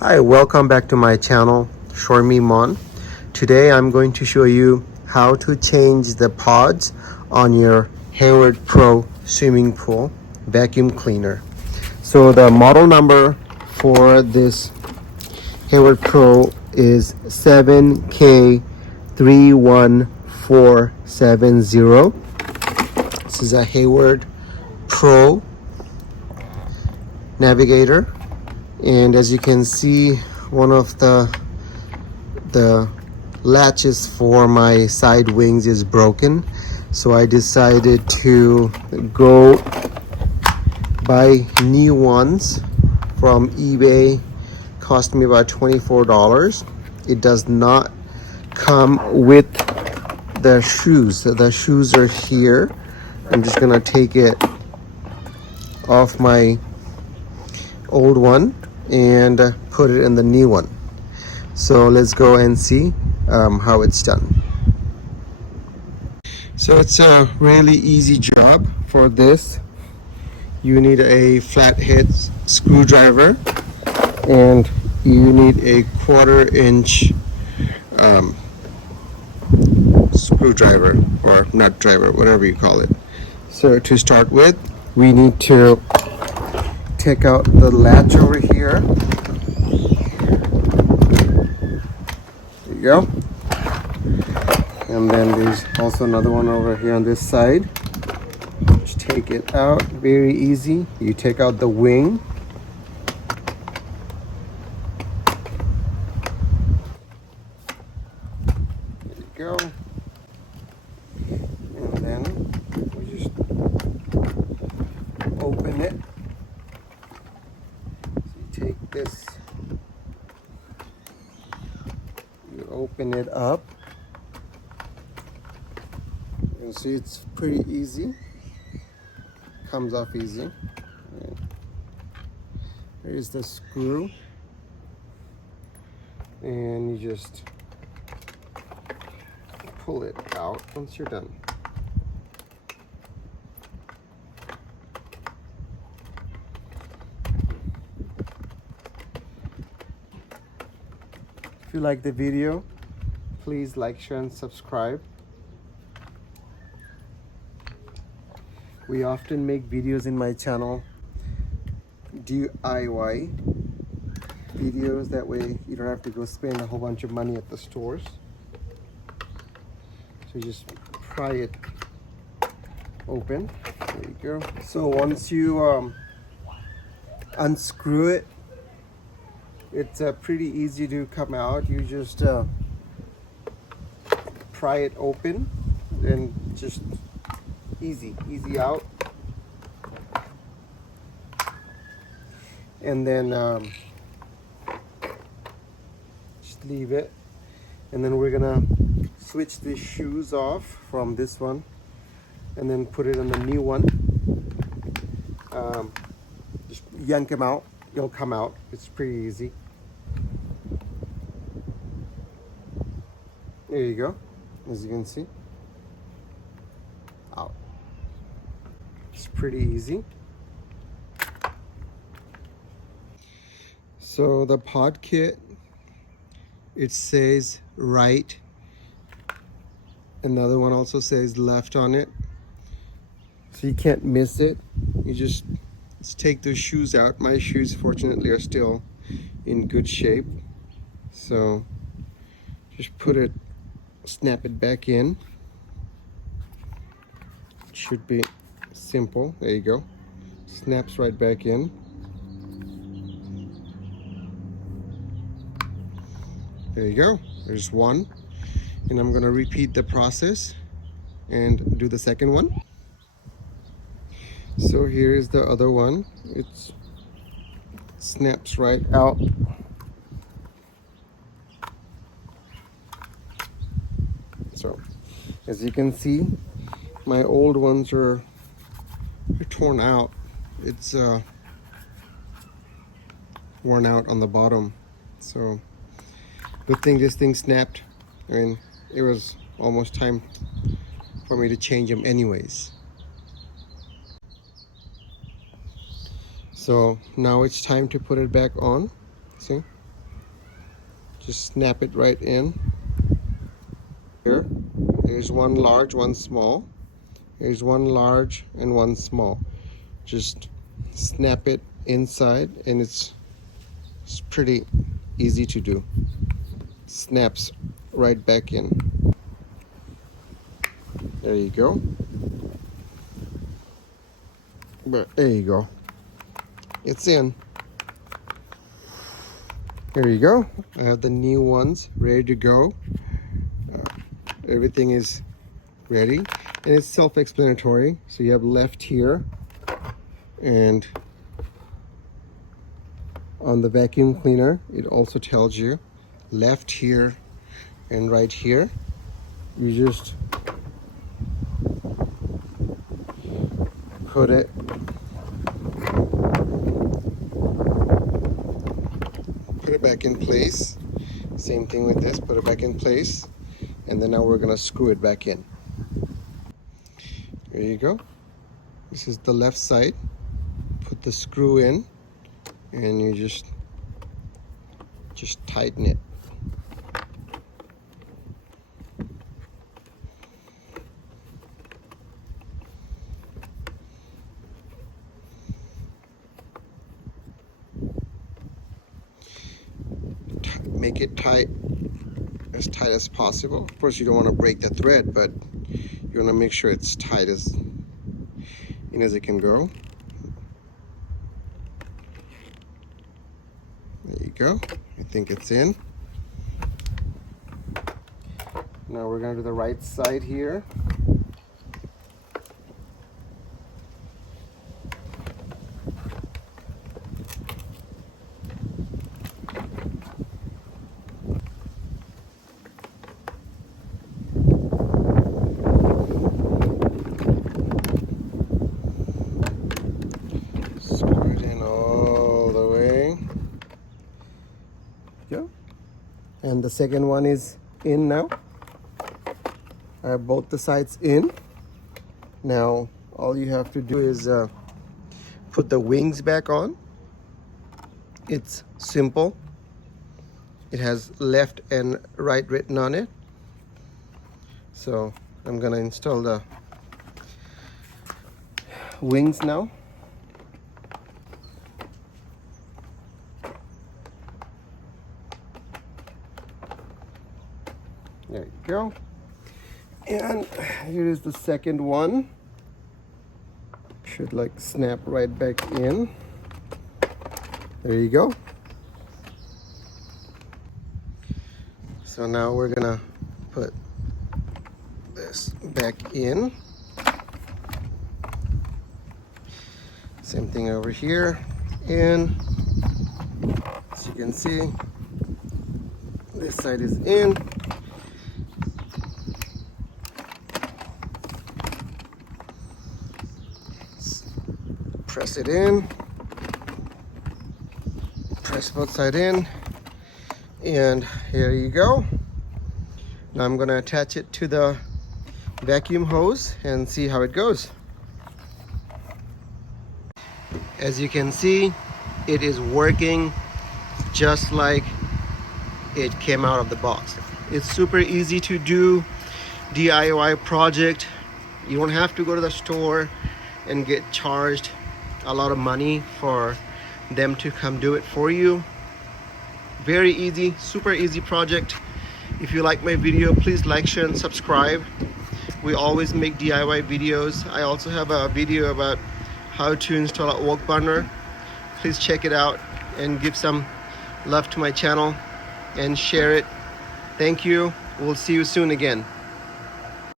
Hi, welcome back to my channel, Show Me Mon. Today I'm going to show you how to change the pods on your Hayward Pro swimming pool vacuum cleaner. So the model number for this Hayward Pro is 7K31470. This is a Hayward Pro Navigator. And as you can see, one of the latches for my side wings is broken, so I decided to go buy new ones from eBay. Cost me about $24. It does not come with the shoes. The shoes are here. I'm just gonna take it off my old one and put it in the new one. So let's go and see how it's done. So it's a really easy job for this. You need a flathead screwdriver and you need a 1/4-inch screwdriver or nut driver, whatever you call it. So to start with, we need to take out the latch over here. There you go. And then there's also another one over here on this side. Just take it out, very easy. You take out the wing. There you go. And then we just open it. Take this, you open it up, and see it's pretty easy, comes off easy. Here's the screw, and you just pull it out once you're done. If you like the video, please like, share, and subscribe. We often make videos in my channel, DIY videos. That way you don't have to go spend a whole bunch of money at the stores. So you just pry it open. There you go. So once you unscrew it, it's pretty easy to come out. You just pry it open and just easy out. And then just leave it. And then we're gonna switch the shoes off from this one and then put it on the new one. Just yank them out. It'll come out. It's pretty easy. There you go. As you can see, out. It's pretty easy. So the pod kit, it says right. Another one also says left on it, so you can't miss it. You just let's take those shoes out. My shoes fortunately are still in good shape, so just put it, snap it back in. It should be simple. There you go. Snaps right back in. There you go. There's one. And I'm going to repeat the process and do the second one. So here is the other one. It snaps right out. So as you can see, my old ones are torn out. It's worn out on the bottom. So good thing this thing snapped. I mean, it was almost time for me to change them anyways. So now it's time to put it back on. See, Just snap it right in. Here, here's one large, one small. Here's one large and one small. Just snap it inside, and it's pretty easy to do. Snaps right back in. There you go. But there you go. It's in. There you go. I have the new ones ready to go. Everything is ready, and it's self-explanatory. So you have left here, and on the vacuum cleaner it also tells you left here and right here. You just put it back in place. Same thing with this, put it back in place, and then now we're gonna screw it back in. There you go. This is the left side. Put the screw in, and you just tighten it. Make it tight as possible. Of course, you don't want to break the thread, but you want to make sure it's tight as it can go. There you go. I think it's in. Now we're going to do the right side here. And the second one is in now. I have both the sides in. Now all you have to do is put the wings back on. It's simple. It has left and right written on it. So I'm gonna install the wings now. There you go. And here is the second one. Should like snap right back in. There you go. So now we're gonna put this back in. Same thing over here. In. As you can see, this side is in. Press it in, press both sides in, and here you go. Now I'm going to attach it to the vacuum hose and see how it goes. As you can see, it is working just like it came out of the box. It's super easy to do, DIY project. You don't have to go to the store and get charged a lot of money for them to come do it for you. Very easy, super easy project. If you like my video, please like, share, and subscribe. We always make DIY videos. I also have a video about how to install a wok burner. Please check it out and give some love to my channel and share it. Thank you. We'll see you soon again.